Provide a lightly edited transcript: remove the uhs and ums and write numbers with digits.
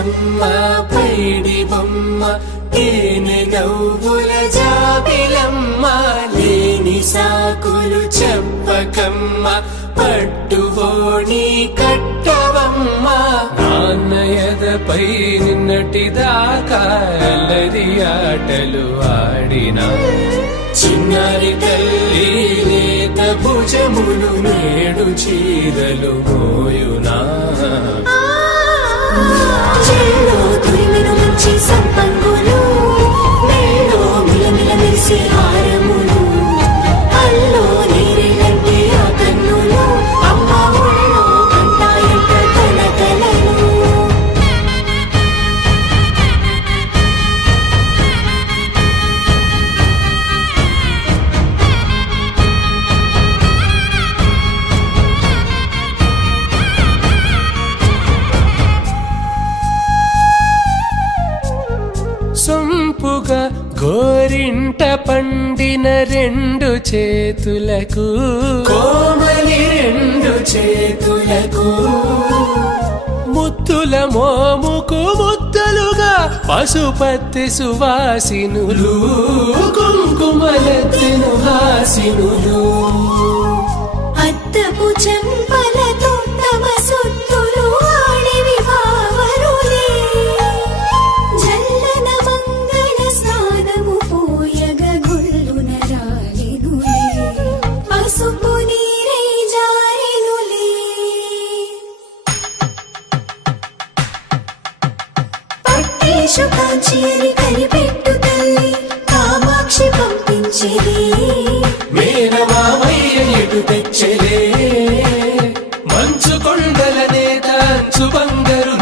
బుజ్జమ్మ పైడి బొమ్మ తేనె నవ్వుల జాబిలమ్మ లేని సాకులు చెప్పకమ్మ పట్టువోణి కట్టవమ్మ నాన్నయదపై నిన్నటిదాకా అల్లరి ఆటలు ఆడినా చిన్నారి తల్లి లేత భుజములు నేడు చీరలు మోయునా చెల్లో తురిమిన మంచి సంపంగులు మెల్లో మిలమిల మెరిసే హారములు అల్లో నీరెళ్ళంటే ఆ కన్నులు అమ్మ ఒళ్ళో కంటాయంట కలకలలు సొంపుగా గోరింట పండిన రెండు చేతులకు కోమలి రెండు చేతులకు ముత్తుల మోముకు ముద్దలుగా పశుపతి సువాసినులు కుంకుమలెత్తిను హాసినులు అద్దపు చెంపలతో తమ సొత్తులు ఆడివి బావరులే జల్లన మంగళ స్నానము పోయగ గొల్లున రాలినులే పసుపు నీరై జారినులే పట్టేషు కాంచి అని కనిపెట్టు తల్లి కామాక్షి పంపించిది మేనమామయ్య ఎటు తెచ్చలే మంచు కొండల నేత అంచు బంగారు